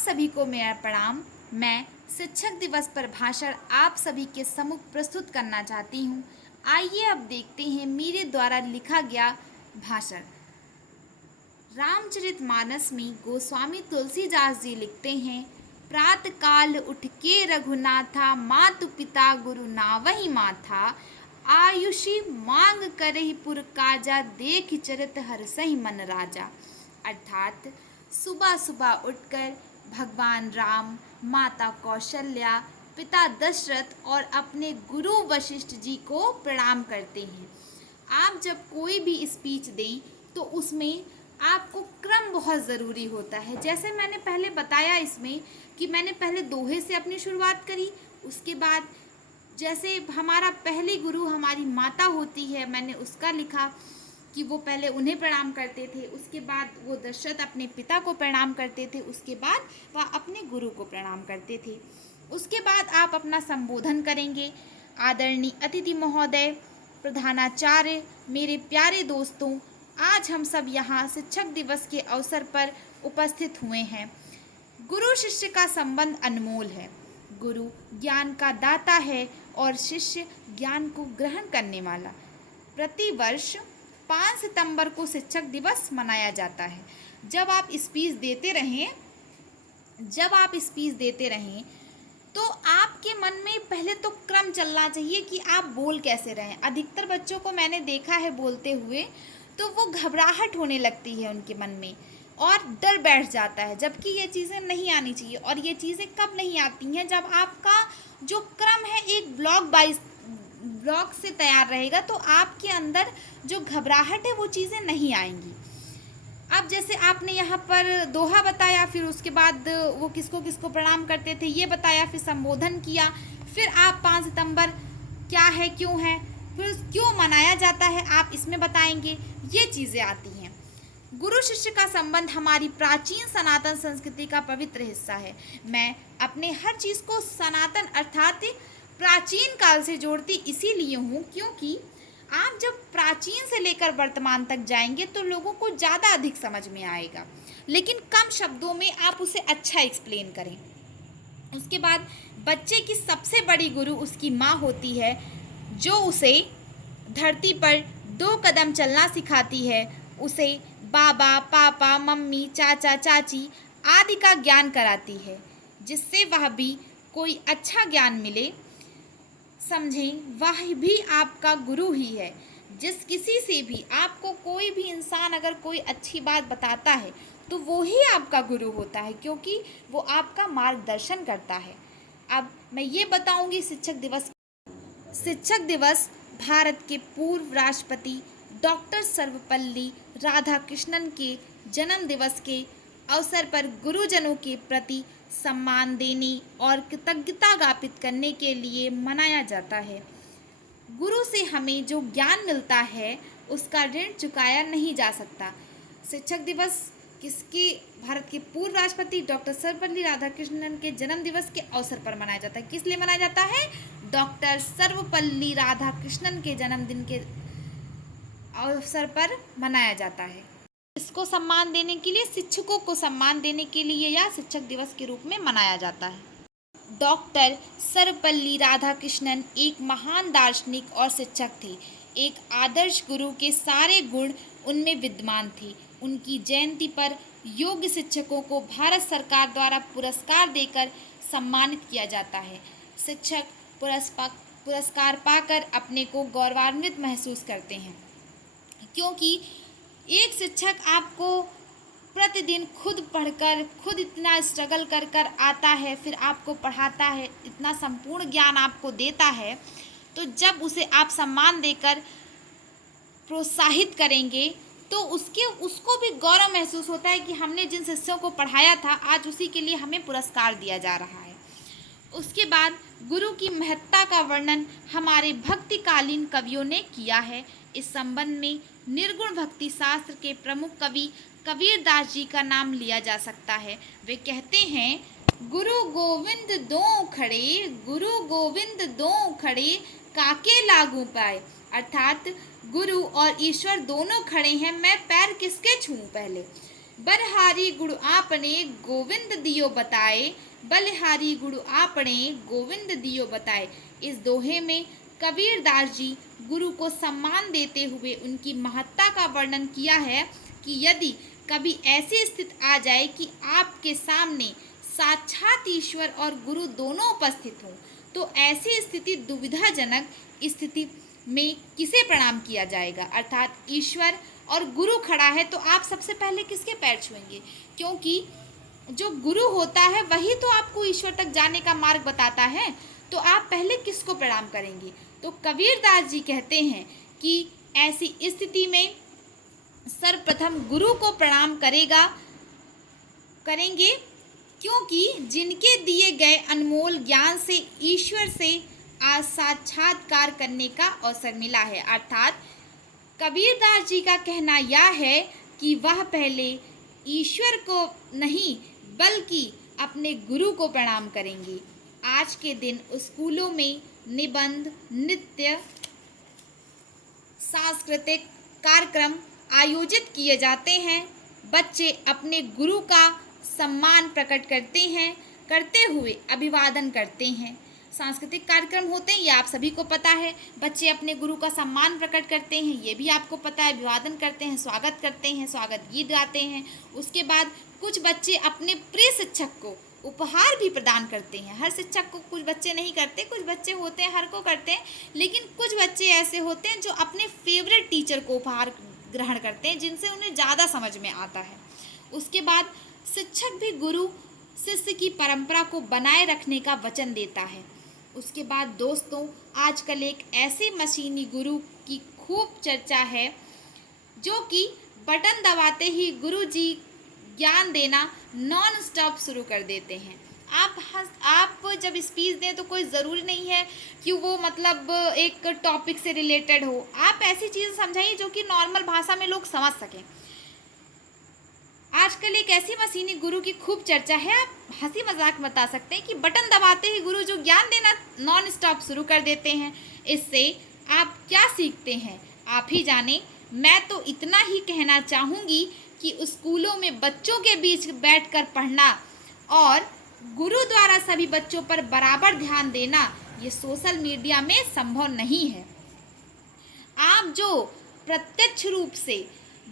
सभी को मेरा प्रणाम। मैं शिक्षक दिवस पर भाषण आप सभी के सम्मुख प्रस्तुत करना चाहती हूँ। आइए अब देखते हैं मेरे द्वारा लिखा गया भाषण। रामचरितमानस में गोस्वामी तुलसीदास जी लिखते हैं, प्रातः काल उठ के रघुनाथा, मातु पिता गुरु नावहि माथा, आयुषी मांग करहि पुर काजा, देख चरित हरसहि मन राजा। अर्थात सुबह सुबह उठकर भगवान राम, माता कौशल्या, पिता दशरथ और अपने गुरु वशिष्ठ जी को प्रणाम करते हैं। आप जब कोई भी स्पीच दें तो उसमें आपको क्रम बहुत ज़रूरी होता है। जैसे मैंने पहले बताया इसमें कि मैंने पहले दोहे से अपनी शुरुआत करी, उसके बाद जैसे हमारा पहली गुरु हमारी माता होती है, मैंने उसका लिखा कि वो पहले उन्हें प्रणाम करते थे, उसके बाद वो दशरथ अपने पिता को प्रणाम करते थे, उसके बाद वह अपने गुरु को प्रणाम करते थे। उसके बाद आप अपना संबोधन करेंगे। आदरणीय अतिथि महोदय, प्रधानाचार्य, मेरे प्यारे दोस्तों, आज हम सब यहाँ शिक्षक दिवस के अवसर पर उपस्थित हुए हैं। गुरु शिष्य का संबंध अनमोल है। गुरु ज्ञान का दाता है और शिष्य ज्ञान को ग्रहण करने वाला। प्रतिवर्ष 5 सितंबर को शिक्षक दिवस मनाया जाता है। जब आप स्पीच देते रहें तो आपके मन में पहले तो क्रम चलना चाहिए कि आप बोल कैसे रहें। अधिकतर बच्चों को मैंने देखा है बोलते हुए तो वो घबराहट होने लगती है उनके मन में और डर बैठ जाता है, जबकि ये चीज़ें नहीं आनी चाहिए। और ये चीज़ें कब नहीं आती हैं? जब आपका जो क्रम है एक ब्लॉक से तैयार रहेगा तो आपके अंदर जो घबराहट है वो चीज़ें नहीं आएंगी। अब जैसे आपने यहाँ पर दोहा बताया, फिर उसके बाद वो किसको किसको प्रणाम करते थे ये बताया, फिर संबोधन किया, फिर आप 5 सितंबर क्या है, क्यों है, फिर क्यों मनाया जाता है आप इसमें बताएंगे। ये चीज़ें आती हैं। गुरु शिष्य का संबंध हमारी प्राचीन सनातन संस्कृति का पवित्र हिस्सा है। मैं अपने हर चीज़ को सनातन अर्थात प्राचीन काल से जोड़ती इसीलिए हूँ क्योंकि आप जब प्राचीन से लेकर वर्तमान तक जाएंगे तो लोगों को ज़्यादा अधिक समझ में आएगा, लेकिन कम शब्दों में आप उसे अच्छा एक्सप्लेन करें। उसके बाद बच्चे की सबसे बड़ी गुरु उसकी माँ होती है, जो उसे धरती पर 2 कदम चलना सिखाती है, उसे बाबा, पापा, मम्मी, चाचा, चाची आदि का ज्ञान कराती है, जिससे वह भी कोई अच्छा ज्ञान मिले। समझें, वह भी आपका गुरु ही है। जिस किसी से भी आपको कोई भी इंसान अगर कोई अच्छी बात बताता है तो वो ही आपका गुरु होता है, क्योंकि वो आपका मार्गदर्शन करता है। अब मैं ये बताऊंगी शिक्षक दिवस भारत के पूर्व राष्ट्रपति डॉक्टर सर्वपल्ली राधाकृष्णन के जन्म दिवस के अवसर पर गुरुजनों के प्रति सम्मान देने और कृतज्ञता ज्ञापित करने के लिए मनाया जाता है। गुरु से हमें जो ज्ञान मिलता है उसका ऋण चुकाया नहीं जा सकता। शिक्षक दिवस भारत के पूर्व राष्ट्रपति डॉक्टर सर्वपल्ली राधाकृष्णन के जन्म दिवस के अवसर पर मनाया जाता है। किस लिए मनाया जाता है? डॉक्टर सर्वपल्ली राधाकृष्णन के जन्मदिन के अवसर पर मनाया जाता है। इसको सम्मान देने के लिए, शिक्षकों को सम्मान देने के लिए या शिक्षक दिवस के रूप में मनाया जाता है। डॉक्टर सर्वपल्ली राधाकृष्णन एक महान दार्शनिक और शिक्षक थे। एक आदर्श गुरु के सारे गुण उनमें विद्यमान थे। उनकी जयंती पर योग्य शिक्षकों को भारत सरकार द्वारा पुरस्कार देकर सम्मानित किया जाता है। शिक्षक पुरस्कार पाकर अपने को गौरवान्वित महसूस करते हैं, क्योंकि एक शिक्षक आपको प्रतिदिन खुद पढ़कर, खुद इतना स्ट्रगल कर कर आता है, फिर आपको पढ़ाता है, इतना संपूर्ण ज्ञान आपको देता है, तो जब उसे आप सम्मान देकर प्रोत्साहित करेंगे तो उसको भी गौरव महसूस होता है कि हमने जिन शिष्यों को पढ़ाया था आज उसी के लिए हमें पुरस्कार दिया जा रहा है। उसके बाद गुरु की महत्ता का वर्णन हमारे भक्तिकालीन कवियों ने किया है। इस संबंध में निर्गुण भक्ति शास्त्र के प्रमुख कवि कबीरदास जी का नाम लिया जा सकता है। वे कहते हैं, गुरु गोविंद दो खड़े काके लागू पाए। अर्थात गुरु और ईश्वर दोनों खड़े हैं, मैं पैर किसके छूऊं पहले। बलहारी गुरु आपने गोविंद दियो बताए, बलहारी गुरु आपने गोविंद दियो बताए। इस दोहे में कबीरदास जी गुरु को सम्मान देते हुए उनकी महत्ता का वर्णन किया है कि यदि कभी ऐसी स्थिति आ जाए कि आपके सामने साक्षात ईश्वर और गुरु दोनों उपस्थित हों, तो ऐसी स्थिति दुविधाजनक स्थिति में किसे प्रणाम किया जाएगा। अर्थात ईश्वर और गुरु खड़ा है तो आप सबसे पहले किसके पैर छुएंगे, क्योंकि जो गुरु होता है वही तो आपको ईश्वर तक जाने का मार्ग बताता है। तो आप पहले किसको प्रणाम करेंगे। तो कबीरदास जी कहते हैं कि ऐसी स्थिति में सर्वप्रथम गुरु को प्रणाम करेंगे, क्योंकि जिनके दिए गए अनमोल ज्ञान से ईश्वर से आज साक्षात्कार करने का अवसर मिला है। अर्थात कबीरदास जी का कहना यह है कि वह पहले ईश्वर को नहीं बल्कि अपने गुरु को प्रणाम करेंगे। आज के दिन स्कूलों में निबंध, नृत्य, सांस्कृतिक कार्यक्रम आयोजित किए जाते हैं। बच्चे अपने गुरु का सम्मान प्रकट करते हुए अभिवादन करते हैं। सांस्कृतिक कार्यक्रम होते हैं, ये आप सभी को पता है। बच्चे अपने गुरु का सम्मान प्रकट करते हैं, ये भी आपको पता है। अभिवादन करते हैं, स्वागत करते हैं, स्वागत गीत गाते हैं। उसके बाद कुछ बच्चे अपने प्रिय शिक्षक को उपहार भी प्रदान करते हैं। हर शिक्षक को कुछ बच्चे नहीं करते, कुछ बच्चे होते हैं हर को करते हैं, लेकिन कुछ बच्चे ऐसे होते हैं जो अपने फेवरेट टीचर को उपहार ग्रहण करते हैं, जिनसे उन्हें ज़्यादा समझ में आता है। उसके बाद शिक्षक भी गुरु शिष्य की परंपरा को बनाए रखने का वचन देता है। उसके बाद दोस्तों, आजकल एक ऐसे मशीनी गुरु की खूब चर्चा है जो कि बटन दबाते ही गुरु जी ज्ञान देना नॉन स्टॉप शुरू कर देते हैं। आप जब स्पीच दें तो कोई ज़रूरी नहीं है कि वो मतलब एक टॉपिक से रिलेटेड हो। आप ऐसी चीज़ समझाइए जो कि नॉर्मल भाषा में लोग समझ सकें। आजकल एक ऐसी मशीनी गुरु की खूब चर्चा है, आप हंसी मजाक बता सकते हैं कि बटन दबाते ही गुरु जो ज्ञान देना नॉन स्टॉप शुरू कर देते हैं। इससे आप क्या सीखते हैं आप ही जाने। मैं तो इतना ही कहना चाहूँगी कि स्कूलों में बच्चों के बीच बैठकर पढ़ना और गुरु द्वारा सभी बच्चों पर बराबर ध्यान देना ये सोशल मीडिया में संभव नहीं है। आप जो प्रत्यक्ष रूप से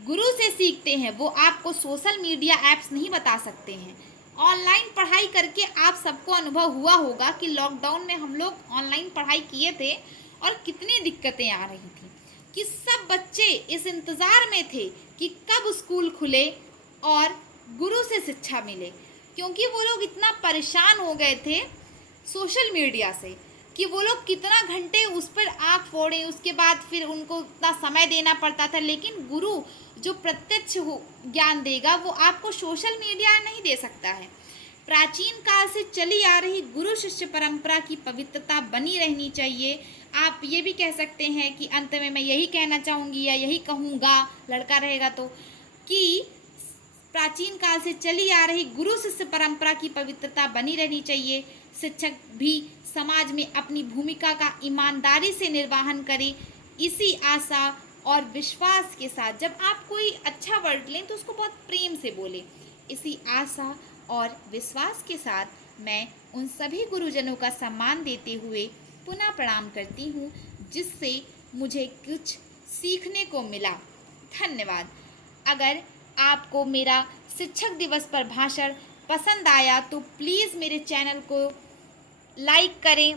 गुरु से सीखते हैं वो आपको सोशल मीडिया ऐप्स नहीं बता सकते हैं। ऑनलाइन पढ़ाई करके आप सबको अनुभव हुआ होगा कि लॉकडाउन में हम लोग ऑनलाइन पढ़ाई किए थे और कितनी दिक्कतें आ रही थी कि सब बच्चे इस इंतज़ार में थे कि कब स्कूल खुले और गुरु से शिक्षा मिले, क्योंकि वो लोग इतना परेशान हो गए थे सोशल मीडिया से कि वो लोग कितना घंटे उस पर आँख फोड़ें। उसके बाद फिर उनको उतना समय देना पड़ता था। लेकिन गुरु जो प्रत्यक्ष ज्ञान देगा वो आपको सोशल मीडिया नहीं दे सकता है। प्राचीन काल से चली आ रही गुरु शिष्य परंपरा की पवित्रता बनी रहनी चाहिए। आप ये भी कह सकते हैं कि अंत में मैं यही कहना चाहूँगी या यही कहूँगा, लड़का रहेगा तो, कि प्राचीन काल से चली आ रही गुरु शिष्य परंपरा की पवित्रता बनी रहनी चाहिए। शिक्षक भी समाज में अपनी भूमिका का ईमानदारी से निर्वहन करें। इसी आशा और विश्वास के साथ जब आप कोई अच्छा वर्ड लें तो उसको बहुत प्रेम से बोलें। इसी आशा और विश्वास के साथ मैं उन सभी गुरुजनों का सम्मान देते हुए पुनः प्रणाम करती हूँ जिससे मुझे कुछ सीखने को मिला। धन्यवाद। अगर आपको मेरा शिक्षक दिवस पर भाषण पसंद आया तो प्लीज़ मेरे चैनल को लाइक करें,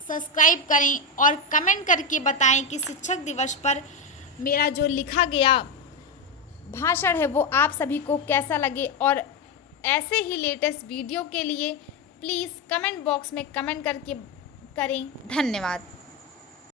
सब्सक्राइब करें और कमेंट करके बताएं कि शिक्षक दिवस पर मेरा जो लिखा गया भाषण है वो आप सभी को कैसा लगे। और ऐसे ही लेटेस्ट वीडियो के लिए प्लीज़ कमेंट बॉक्स में कमेंट करके करें। धन्यवाद।